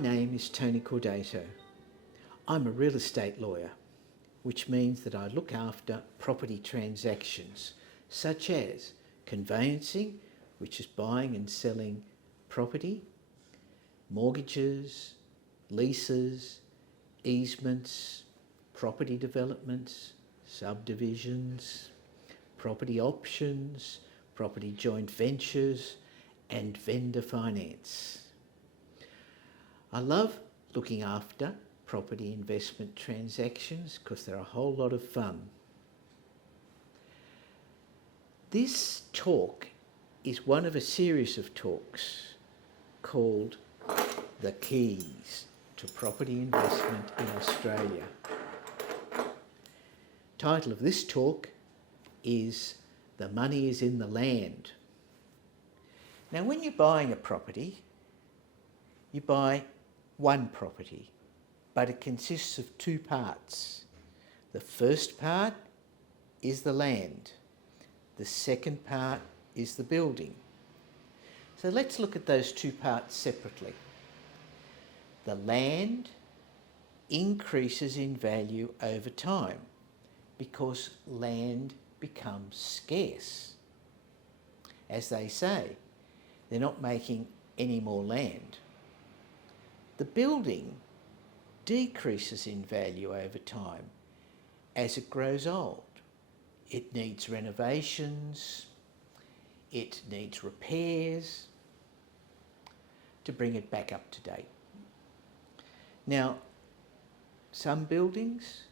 name is Tony Cordato. I'm a real estate lawyer, which means that I look after property transactions such as conveyancing, which is buying and selling property, mortgages, leases, easements, property developments, subdivisions, property options, property joint ventures, and vendor finance. I love looking after property investment transactions because they're a whole lot of fun. This talk is one of a series of talks called The Keys to Property Investment in Australia. Title of this talk is The Money is in the Land. Now, when you're buying a property, you buy one property, but it consists of two parts. The first part is the land. The second part is the building. So let's look at those two parts separately. The land increases in value over time because land becomes scarce. As they say, they're not making any more land. The building decreases in value over time as it grows old. It needs renovations, it needs repairs to bring it back up to date. Now, some buildings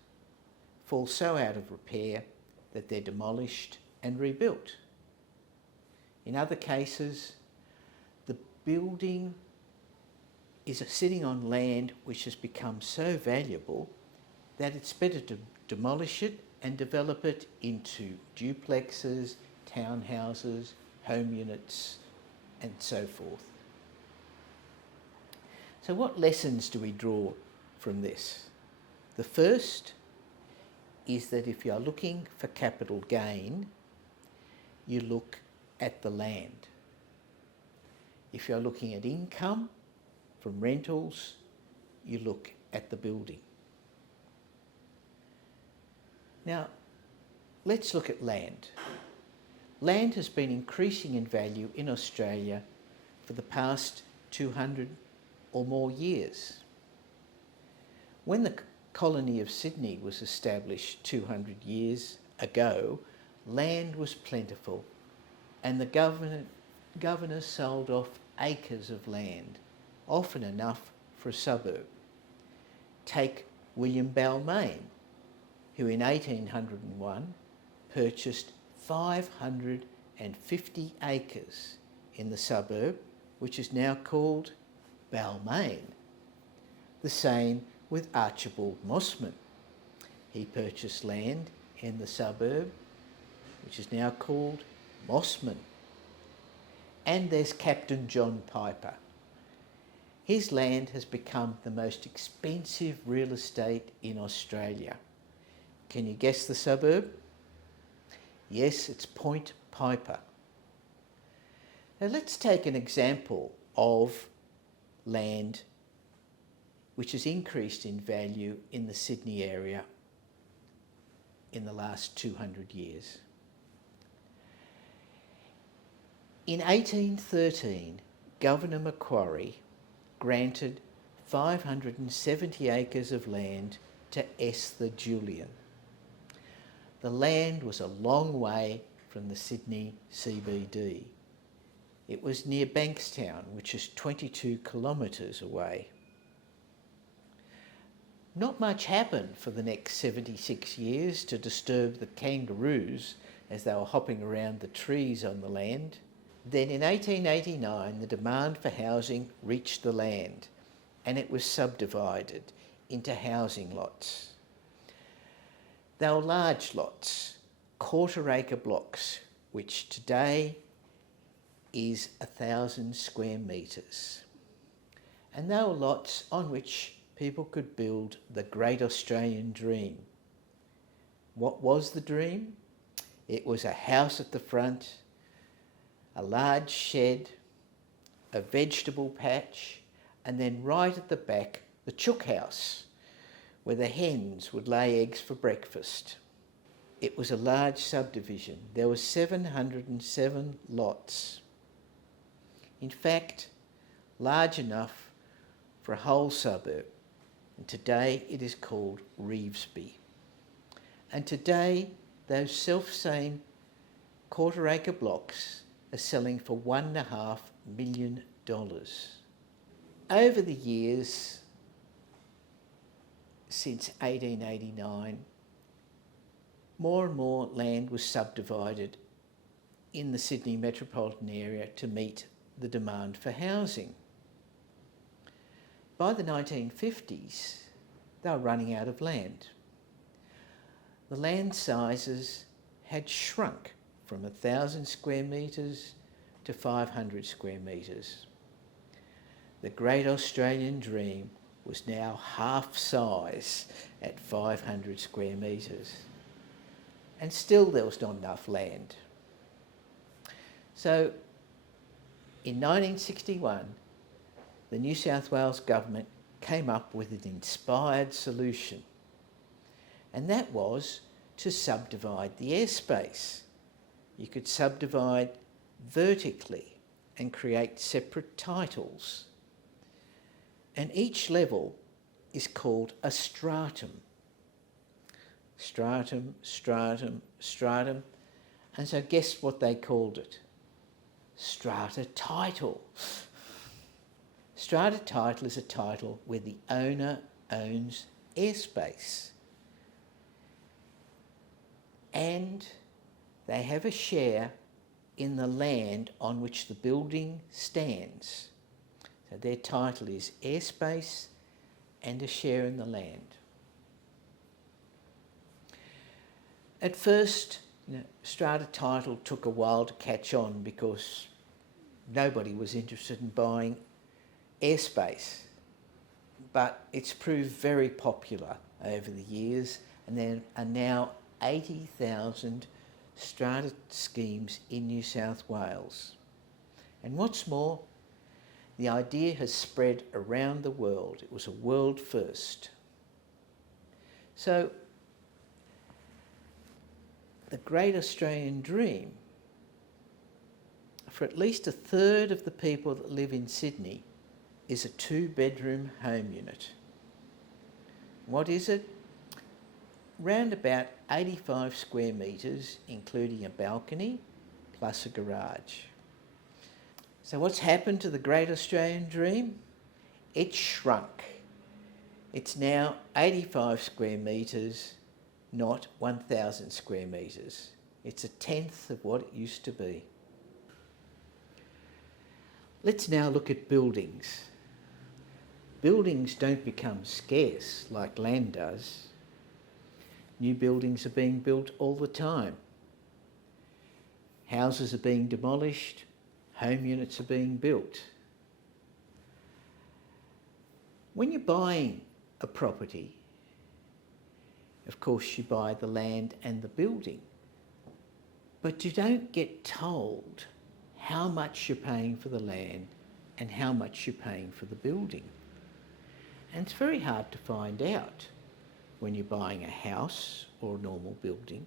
fall so out of repair that they're demolished and rebuilt. In other cases, the building is sitting on land which has become so valuable that it's better to demolish it and develop it into duplexes, townhouses, home units, and so forth. So what lessons do we draw from this? The first is that if you're looking for capital gain, you look at the land. If you're looking at income from rentals, you look at the building. Now, let's look at land. Land has been increasing in value in Australia for the past 200 or more years. When the colony of Sydney was established 200 years ago, land was plentiful and the governor sold off acres of land, often enough for a suburb. Take William Balmain, who in 1801 purchased 550 acres in the suburb, which is now called Balmain. The same with Archibald Mossman. He purchased land in the suburb, which is now called Mossman. And there's Captain John Piper. His land has become the most expensive real estate in Australia. Can you guess the suburb? Yes, it's Point Piper. Now let's take an example of land which has increased in value in the Sydney area in the last 200 years. In 1813, Governor Macquarie granted 570 acres of land to S. the Julian. The land was a long way from the Sydney CBD. It was near Bankstown, which is 22 kilometres away. Not much happened for the next 76 years to disturb the kangaroos as they were hopping around the trees on the land. Then in 1889, the demand for housing reached the land and it was subdivided into housing lots. They were large lots, quarter-acre blocks, which today is 1,000 square metres. And they were lots on which people could build the great Australian dream. What was the dream? It was a house at the front, a large shed, a vegetable patch, and then right at the back, the chook house, where the hens would lay eggs for breakfast. It was a large subdivision. There were 707 lots. In fact, large enough for a whole suburb. And today it is called Revesby. And today those self-same quarter-acre blocks are selling for $1.5 million. Over the years, since 1889, more and more land was subdivided in the Sydney metropolitan area to meet the demand for housing. By the 1950s, they were running out of land. The land sizes had shrunk from 1,000 square metres to 500 square metres. The great Australian dream was now half size at 500 square metres. And still there was not enough land. So in 1961, the New South Wales government came up with an inspired solution, and that was to subdivide the airspace. You could subdivide vertically and create separate titles. And each level is called a stratum. Stratum, stratum, stratum. And so guess what they called it? Strata Title. Strata Title is a title where the owner owns airspace. And they have a share in the land on which the building stands. So their title is airspace and a share in the land. At first, Strata Title took a while to catch on because nobody was interested in buying airspace. But it's proved very popular over the years, and there are now 80,000 strata schemes in New South Wales. And what's more, the idea has spread around the world. It was a world first. So, the great Australian dream, for at least a third of the people that live in Sydney, is a 2-bedroom home unit. What is it? Round about 85 square metres, including a balcony, plus a garage. So what's happened to the great Australian dream? It's shrunk. It's now 85 square metres, not 1,000 square metres. It's a tenth of what it used to be. Let's now look at buildings. Buildings don't become scarce like land does. New buildings are being built all the time. Houses are being demolished, home units are being built. When you're buying a property, of course you buy the land and the building, but you don't get told how much you're paying for the land and how much you're paying for the building. And it's very hard to find out when you're buying a house or a normal building,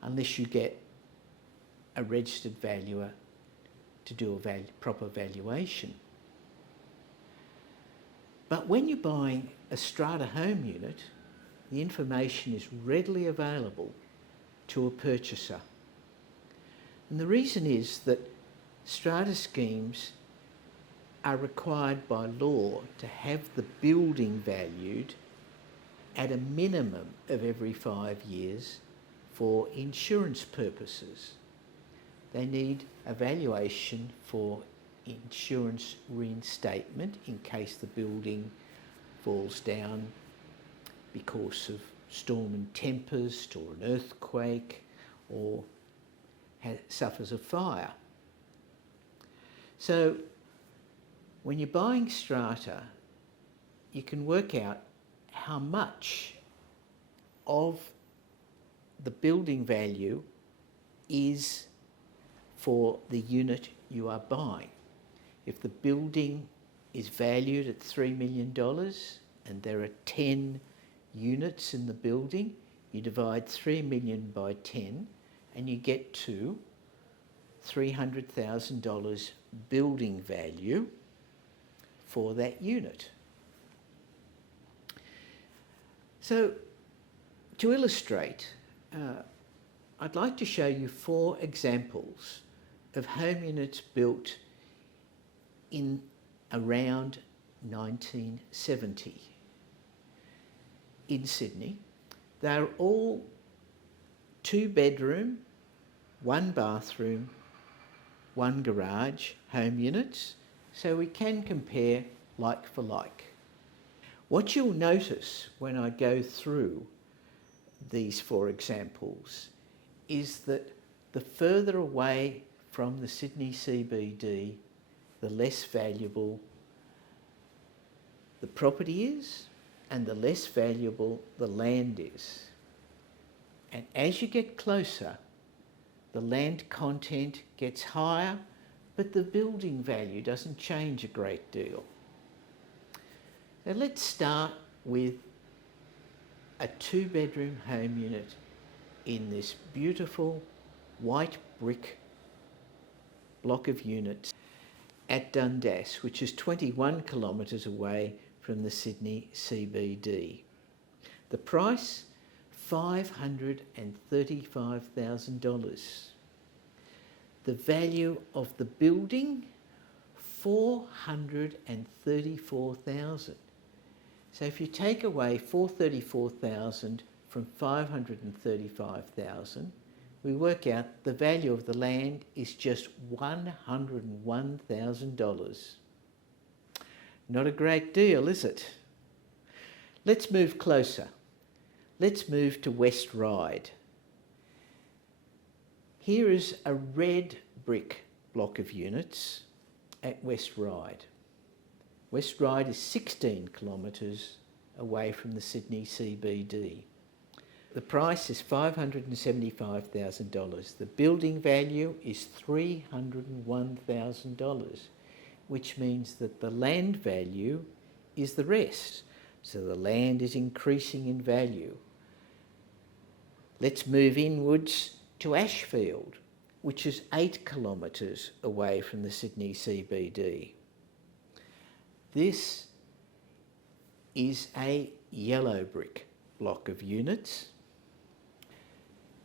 unless you get a registered valuer to do a proper valuation. But when you're buying a strata home unit, the information is readily available to a purchaser. And the reason is that strata schemes are required by law to have the building valued at a minimum of every 5 years for insurance purposes. They need a valuation for insurance reinstatement in case the building falls down because of storm and tempest or an earthquake or suffers a fire. So when you're buying strata, you can work out how much of the building value is for the unit you are buying. If the building is valued at $3 million and there are 10 units in the building, you divide 3 million by 10 and you get to $300,000 building value for that unit. So to illustrate, I'd like to show you 4 examples of home units built in around 1970 in Sydney. They're all 2-bedroom, 1 bathroom, 1 garage home units, so we can compare like for like. What you'll notice when I go through these 4 examples is that the further away from the Sydney CBD, the less valuable the property is and the less valuable the land is. And as you get closer, the land content gets higher, but the building value doesn't change a great deal. Now let's start with a 2-bedroom home unit in this beautiful white brick block of units at Dundas, which is 21 kilometres away from the Sydney CBD. The price, $535,000. The value of the building, $434,000. So if you take away $434,000 from $535,000, we work out the value of the land is just $101,000. Not a great deal, is it? Let's move closer. Let's move to West Ryde. Here is a red brick block of units at West Ryde. West Ryde is 16 kilometres away from the Sydney CBD. The price is $575,000. The building value is $301,000, which means that the land value is the rest. So the land is increasing in value. Let's move inwards to Ashfield, which is 8 kilometres away from the Sydney CBD. This is a yellow brick block of units.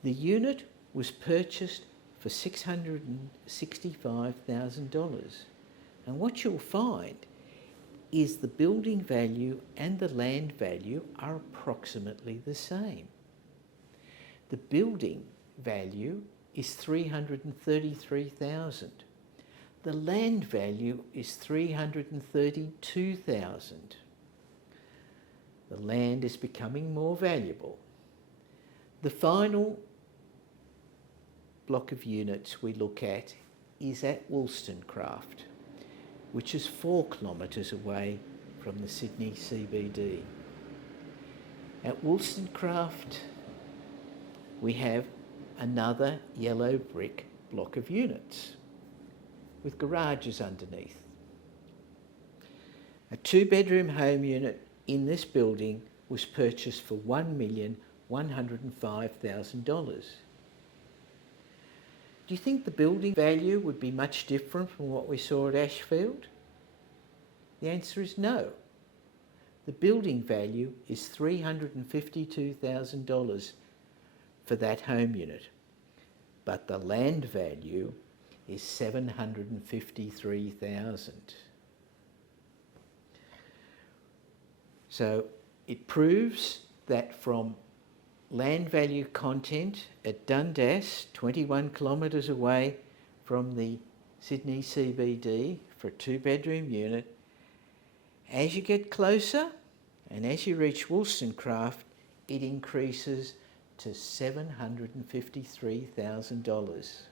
The unit was purchased for $665,000. And what you'll find is the building value and the land value are approximately the same. The building value is $333,000. The land value is $332,000. The land is becoming more valuable. The final block of units we look at is at Wollstonecraft, which is 4 kilometres away from the Sydney CBD. At Wollstonecraft, we have another yellow brick block of units with garages underneath. A 2-bedroom home unit in this building was purchased for $1,105,000. Do you think the building value would be much different from what we saw at Ashfield? The answer is no. The building value is $352,000 for that home unit, but the land value is $753,000. So it proves that from land value content at Dundas, 21 kilometres away from the Sydney CBD for a 2-bedroom unit, as you get closer and as you reach Wollstonecraft, it increases to $753,000.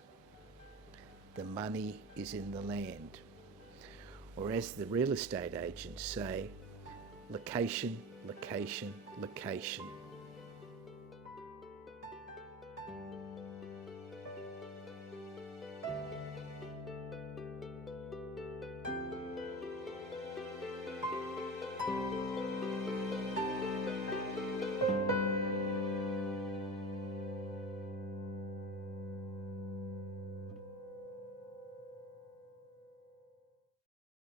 The money is in the land. Or as the real estate agents say, location, location, location.